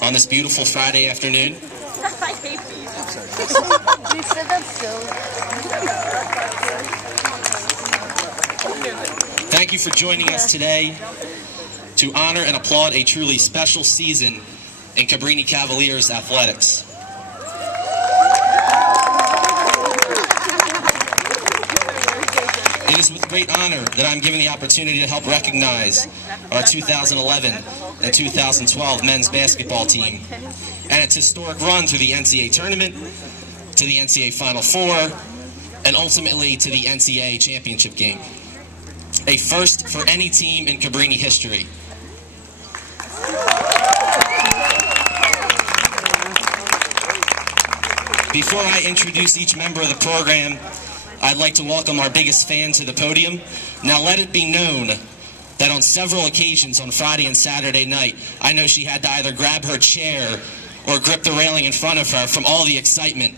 on this beautiful Friday afternoon. I hate these. You said that so. Thank you for joining us today to honor and applaud a truly special season in Cabrini Cavaliers athletics. It is with great honor that I'm given the opportunity to help recognize our 2011 and 2012 men's basketball team and its historic run through the NCAA tournament, to the NCAA Final Four, and ultimately to the NCAA championship game. A first for any team in Cabrini history. Before I introduce each member of the program, I'd like to welcome our biggest fan to the podium. Now let it be known that on several occasions on Friday and Saturday night, I know she had to either grab her chair or grip the railing in front of her from all the excitement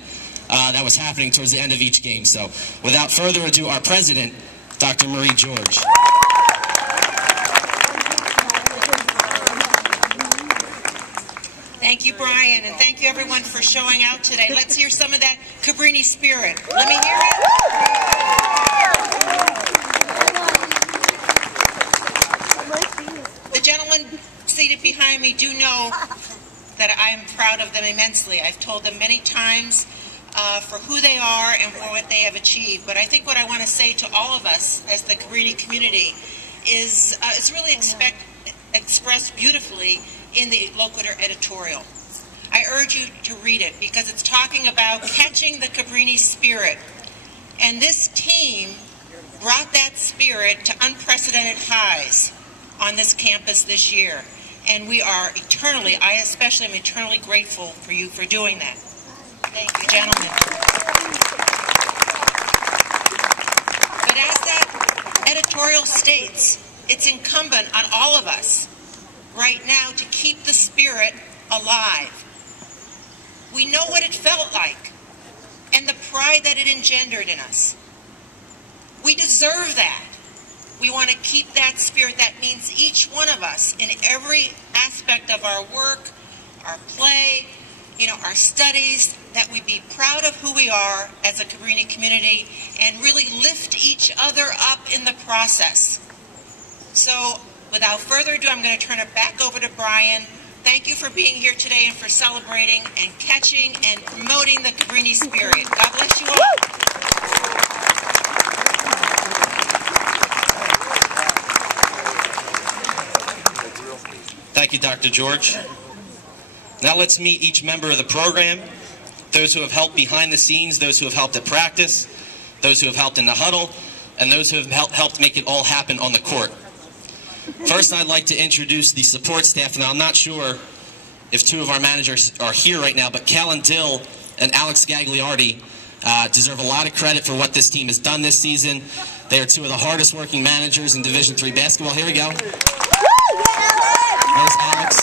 that was happening towards the end of each game. So without further ado, our president, Dr. Marie George. Thank you, Brian, and thank you everyone for showing out today. Let's hear some of that Cabrini spirit. Let me hear it. The gentlemen seated behind me do know that I am proud of them immensely. I've told them many times for who they are and for what they have achieved. But I think what I want to say to all of us as the Cabrini community is it's really expressed beautifully in the locator editorial. I urge you to read it because it's talking about catching the Cabrini spirit. And this team brought that spirit to unprecedented highs on this campus this year. And we are eternally, I especially am eternally grateful for you for doing that. Thank you, gentlemen. But as that editorial states, it's incumbent on all of us right now to keep the spirit alive. We know what it felt like and the pride that it engendered in us. We deserve that. We want to keep that spirit. That means each one of us in every aspect of our work, our play, our studies, that we be proud of who we are as a Cabrini community and really lift each other up in the process. So without further ado, I'm going to turn it back over to Brian. Thank you for being here today and for celebrating and catching and promoting the Cabrini spirit. God bless you all. Thank you, Dr. George. Now let's meet each member of the program, those who have helped behind the scenes, those who have helped at practice, those who have helped in the huddle, and those who have helped make it all happen on the court. First, I'd like to introduce the support staff. Now, I'm not sure if two of our managers are here right now, but Callan Dill and Alex Gagliardi deserve a lot of credit for what this team has done this season. They are two of the hardest working managers in Division III basketball. Here we go. There's Alex.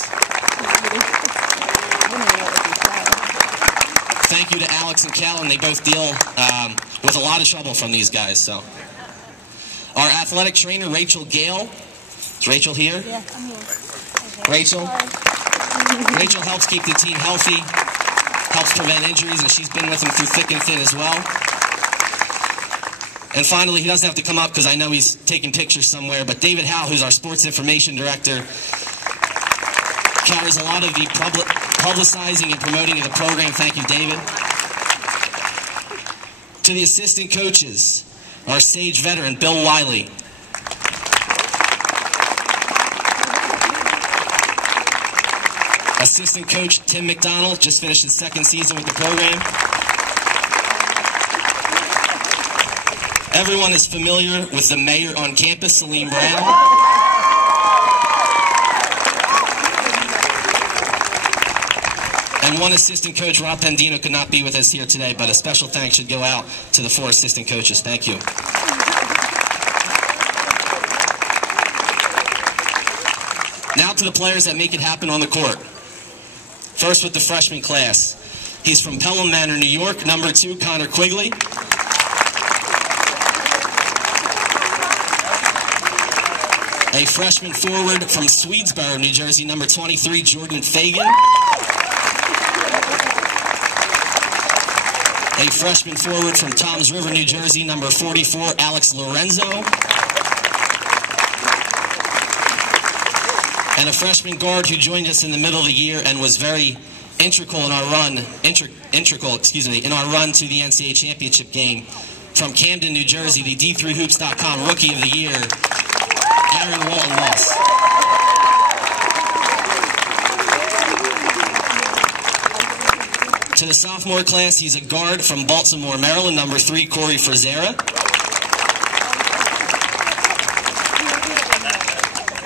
Thank you to Alex and Callan. They both deal with a lot of trouble from these guys. So, our athletic trainer, Rachel Gale. Is Rachel here? Yeah, I'm here. Okay. Rachel helps keep the team healthy, helps prevent injuries, and she's been with them through thick and thin as well. And finally, he doesn't have to come up because I know he's taking pictures somewhere, but David Howe, who's our sports information director, carries a lot of the publicizing and promoting of the program. Thank you, David. To the assistant coaches, our Sage veteran, Bill Wiley. Assistant coach Tim McDonald just finished his second season with the program. Everyone is familiar with the mayor on campus, Celine Brown. And one assistant coach, Rob Pendino, could not be with us here today, but a special thanks should go out to the 4 assistant coaches. Thank you. Now to the players that make it happen on the court. First with the freshman class. He's from Pelham Manor, New York, number 2, Connor Quigley. A freshman forward from Swedesboro, New Jersey, number 23, Jordan Fagan. A freshman forward from Toms River, New Jersey, number 44, Alex Lorenzo. And a freshman guard who joined us in the middle of the year and was very integral in our run, in our run to the NCAA championship game, from Camden, New Jersey, the D3Hoops.com Rookie of the Year, Aaron Walton-Moss. To the sophomore class, he's a guard from Baltimore, Maryland, number 3, Corey Frazera.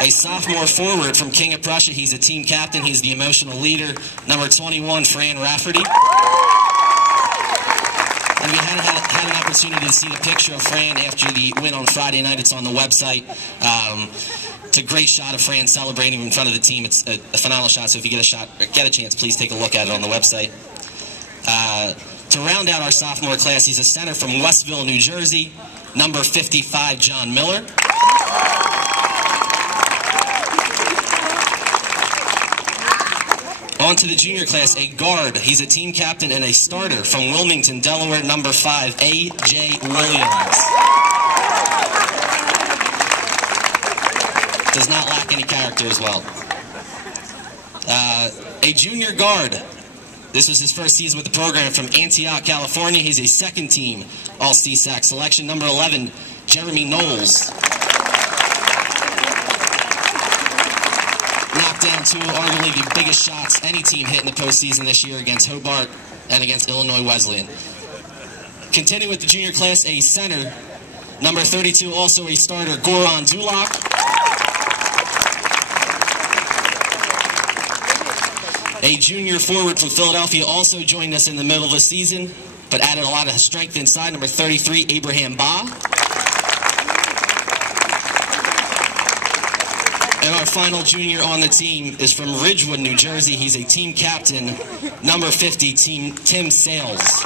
A sophomore forward from King of Prussia, he's a team captain, he's the emotional leader, number 21, Fran Rafferty. And we had an opportunity to see the picture of Fran after the win on Friday night. It's on the website. It's a great shot of Fran celebrating in front of the team. It's a phenomenal shot, so if you get a chance, please take a look at it on the website. To round out our sophomore class, he's a center from Westville, New Jersey, number 55, John Miller. On to the junior class, a guard. He's a team captain and a starter from Wilmington, Delaware, number 5, A.J. Williams. Does not lack any character as well. A junior guard. This was his first season with the program, from Antioch, California. He's a second team All-CSAC selection, number 11, Jeremy Knowles. Knocked down two arguably the biggest shots any team hit in the postseason this year against Hobart and against Illinois Wesleyan. Continuing with the junior class, a center, number 32, also a starter, Goran Dulak. A junior forward from Philadelphia also joined us in the middle of the season, but added a lot of strength inside, number 33, Abraham Ba. And our final junior on the team is from Ridgewood, New Jersey. He's a team captain, number 50, Tim Sales.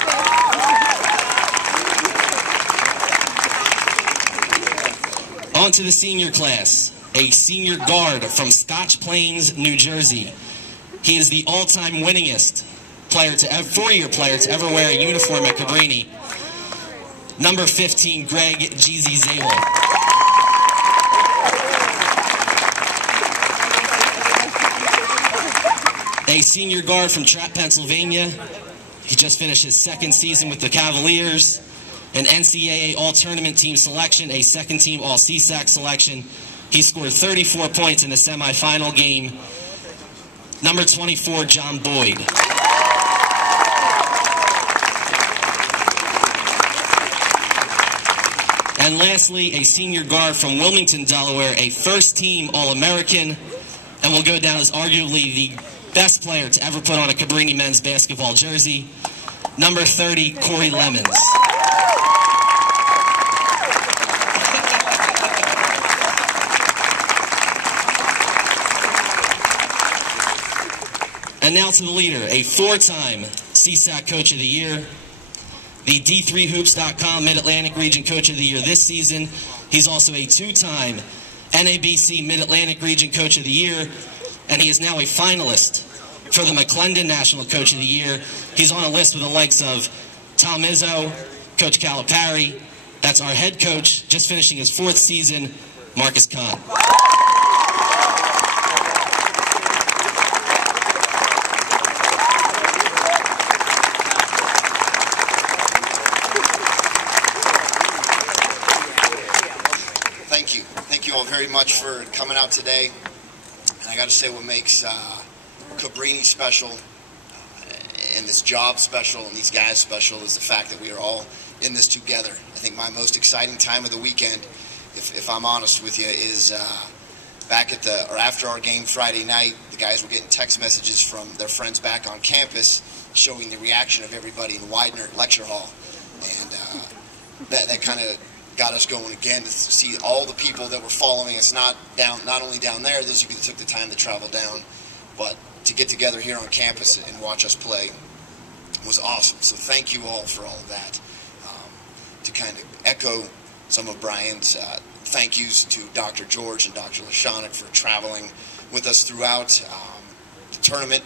On to the senior class, a senior guard from Scotch Plains, New Jersey. He is the all-time winningest four-year player to ever wear a uniform at Cabrini, number 15, Greg Jeezy Zabel. A senior guard from Trapp, Pennsylvania. He just finished his second season with the Cavaliers, an NCAA All-Tournament team selection, a second-team All-CSAC selection. He scored 34 points in the semifinal game. Number 24, John Boyd. And lastly, a senior guard from Wilmington, Delaware, a first-team All-American, and will go down as arguably the best player to ever put on a Cabrini men's basketball jersey, number 30, Corey Lemons. And now to the leader, a four-time CSAC Coach of the Year, the D3Hoops.com Mid-Atlantic Region Coach of the Year this season. He's also a two-time NABC Mid-Atlantic Region Coach of the Year, and he is now a finalist for the McClendon National Coach of the Year. He's on a list with the likes of Tom Izzo, Coach Calipari. That's our head coach, just finishing his fourth season, Marcus Kahn. Thank you all very much for coming out today. And I got to say, what makes Cabrini special and this job special and these guys special is the fact that we are all in this together. I think my most exciting time of the weekend, if I'm honest with you, is back at after our game Friday night. The guys were getting text messages from their friends back on campus showing the reaction of everybody in Widener Lecture Hall, and that kind of got us going again to see all the people that were following us, not only down there, those who took the time to travel down, but to get together here on campus and watch us play was awesome. So thank you all for all of that. To kind of echo some of Brian's thank yous to Dr. George and Dr. Lashonic for traveling with us throughout the tournament.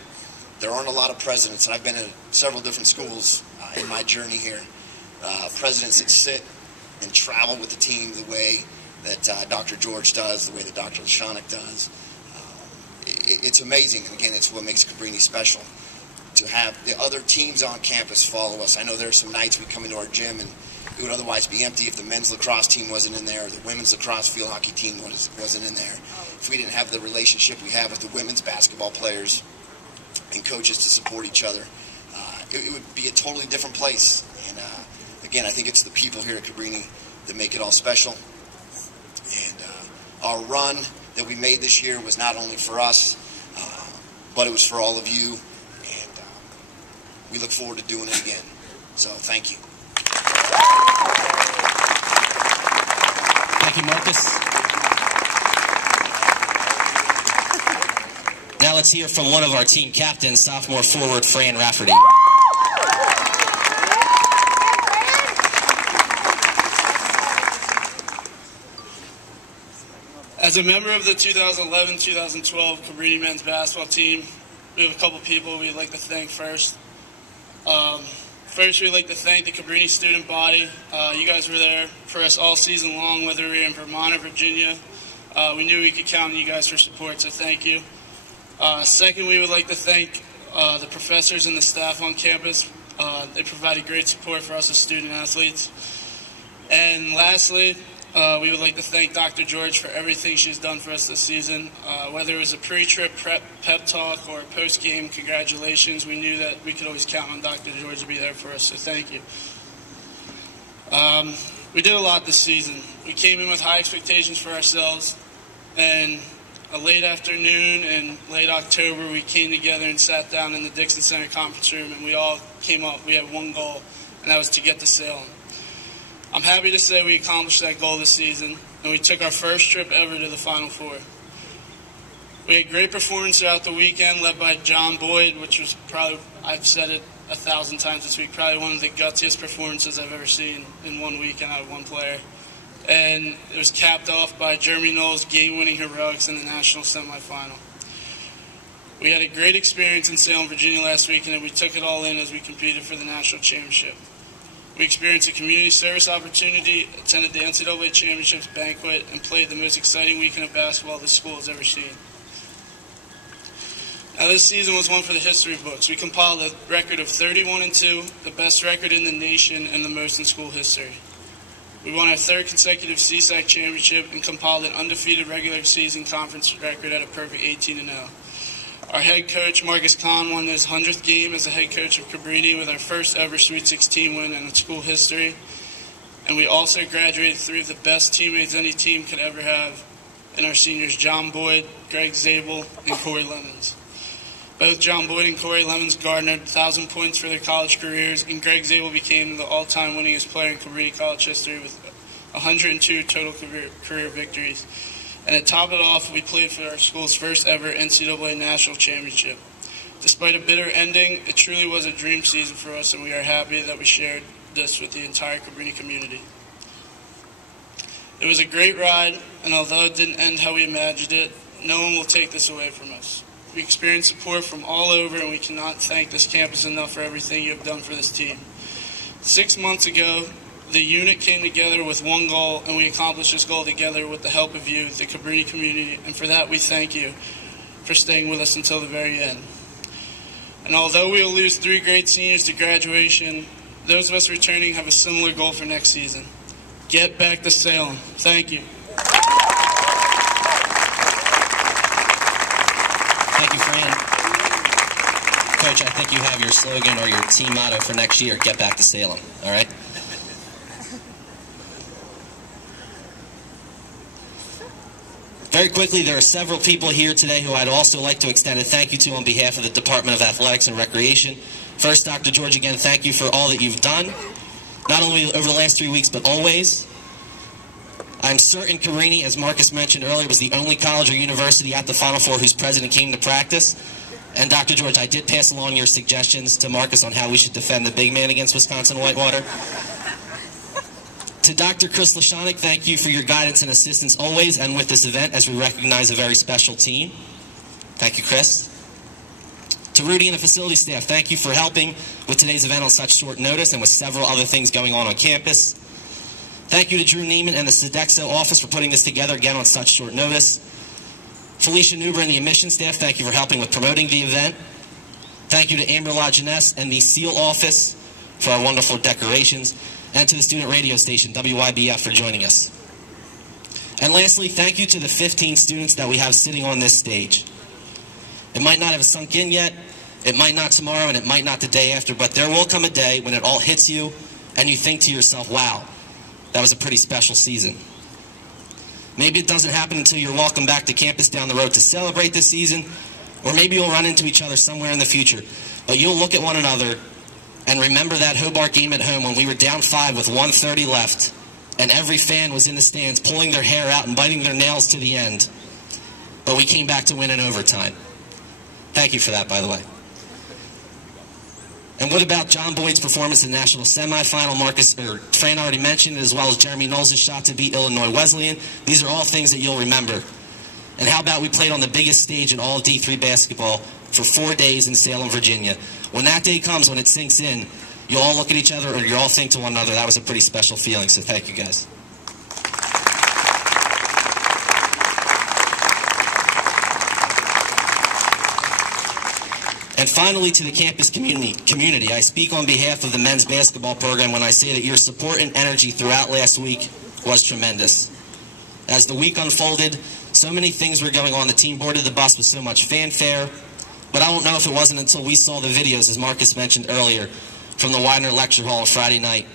There aren't a lot of presidents, and I've been at several different schools in my journey here, presidents that sit and travel with the team the way that Dr. George does, the way that Dr. Lashonic does. It's amazing, and again, it's what makes Cabrini special, to have the other teams on campus follow us. I know there are some nights we come into our gym and it would otherwise be empty if the men's lacrosse team wasn't in there, or the women's lacrosse field hockey team wasn't in there, if we didn't have the relationship we have with the women's basketball players and coaches to support each other. It would be a totally different place. And again, I think it's the people here at Cabrini that make it all special. And our run that we made this year was not only for us, but it was for all of you. And we look forward to doing it again. So thank you. Thank you, Marcus. Now let's hear from one of our team captains, sophomore forward Fran Rafferty. As a member of the 2011-2012 Cabrini men's basketball team, we have a couple people we'd like to thank first. First, we'd like to thank the Cabrini student body. You guys were there for us all season long, whether we were in Vermont or Virginia. We knew we could count on you guys for support, so thank you. Second, we would like to thank the professors and the staff on campus. They provided great support for us as student athletes. And lastly, we would like to thank Dr. George for everything she's done for us this season. Whether it was a pre-trip pep talk or a post-game congratulations, we knew that we could always count on Dr. George to be there for us, so thank you. We did a lot this season. We came in with high expectations for ourselves, and a late afternoon in late October, we came together and sat down in the Dixon Center conference room, and we all came up. We had one goal, and that was to get to Salem. I'm happy to say we accomplished that goal this season, and we took our first trip ever to the Final Four. We had great performance throughout the weekend, led by John Boyd, which was probably, I've said it 1,000 times this week, probably one of the gutsiest performances I've ever seen in one weekend out of one player. And it was capped off by Jeremy Knowles' game-winning heroics in the national semifinal. We had a great experience in Salem, Virginia last weekend, and we took it all in as we competed for the national championship. We experienced a community service opportunity, attended the NCAA Championships banquet, and played the most exciting weekend of basketball this school has ever seen. Now, this season was one for the history books. We compiled a record of 31-2, the best record in the nation and the most in school history. We won our third consecutive CSAC championship and compiled an undefeated regular season conference record at a perfect 18-0. Our head coach, Marcus Kahn, won his 100th game as the head coach of Cabrini with our first ever Sweet 16 win in school history. And we also graduated three of the best teammates any team could ever have in our seniors, John Boyd, Greg Zabel, and Corey Lemons. Both John Boyd and Corey Lemons garnered 1,000 points for their college careers, and Greg Zabel became the all-time winningest player in Cabrini College history with 102 total career victories. And to top it off, we played for our school's first ever NCAA National Championship. Despite a bitter ending, it truly was a dream season for us, and we are happy that we shared this with the entire Cabrini community. It was a great ride, and although it didn't end how we imagined it, no one will take this away from us. We experienced support from all over, and we cannot thank this campus enough for everything you have done for this team. 6 months ago, the unit came together with one goal, and we accomplished this goal together with the help of you, the Cabrini community, and for that we thank you for staying with us until the very end. And although we will lose 3 great seniors to graduation, those of us returning have a similar goal for next season. Get back to Salem. Thank you. Thank you, Fran. Coach, I think you have your slogan or your team motto for next year, get back to Salem, all right? Very quickly, there are several people here today who I'd also like to extend a thank you to on behalf of the Department of Athletics and Recreation. First, Dr. George, again, thank you for all that you've done, not only over the last 3 weeks, but always. I'm certain Cabrini, as Marcus mentioned earlier, was the only college or university at the Final Four whose president came to practice. And Dr. George, I did pass along your suggestions to Marcus on how we should defend the big man against Wisconsin Whitewater. To Dr. Chris Lashonik, thank you for your guidance and assistance always and with this event as we recognize a very special team. Thank you, Chris. To Rudy and the facility staff, thank you for helping with today's event on such short notice and with several other things going on campus. Thank you to Drew Neiman and the Sodexo office for putting this together again on such short notice. Felicia Nuber and the admissions staff, thank you for helping with promoting the event. Thank you to Amber LaJeunesse and the SEAL office for our wonderful decorations. And to the student radio station, WYBF, for joining us. And lastly, thank you to the 15 students that we have sitting on this stage. It might not have sunk in yet, it might not tomorrow, and it might not the day after, but there will come a day when it all hits you and you think to yourself, wow, that was a pretty special season. Maybe it doesn't happen until you're walking back to campus down the road to celebrate this season, or maybe you'll run into each other somewhere in the future. But you'll look at one another and remember that Hobart game at home when we were down 5 with 1:30 left, and every fan was in the stands pulling their hair out and biting their nails to the end. But we came back to win in overtime. Thank you for that, by the way. And what about John Boyd's performance in the national semifinal? Fran already mentioned it, as well as Jeremy Knowles' shot to beat Illinois Wesleyan. These are all things that you'll remember. And how about we played on the biggest stage in all of D3 basketball for 4 days in Salem, Virginia. When that day comes, when it sinks in, you'll all look at each other or you'll all think to one another, that was a pretty special feeling, so thank you guys. And finally, to the campus community, I speak on behalf of the men's basketball program when I say that your support and energy throughout last week was tremendous. As the week unfolded, so many things were going on. The team boarded the bus with so much fanfare, but I don't know if it wasn't until we saw the videos, as Marcus mentioned earlier, from the Widener Lecture Hall on Friday night,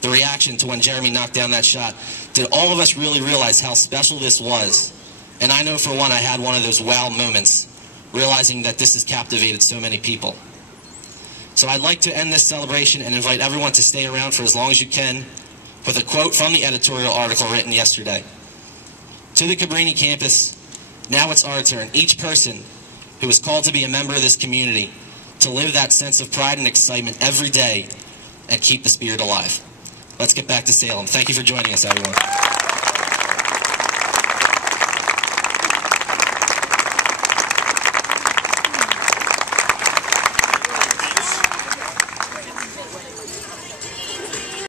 the reaction to when Jeremy knocked down that shot, did all of us really realize how special this was. And I know for one, I had one of those wow moments, realizing that this has captivated so many people. So I'd like to end this celebration and invite everyone to stay around for as long as you can with a quote from the editorial article written yesterday. To the Cabrini campus, now it's our turn. Each person who is called to be a member of this community to live that sense of pride and excitement every day and keep the spirit alive. Let's get back to Salem. Thank you for joining us, everyone.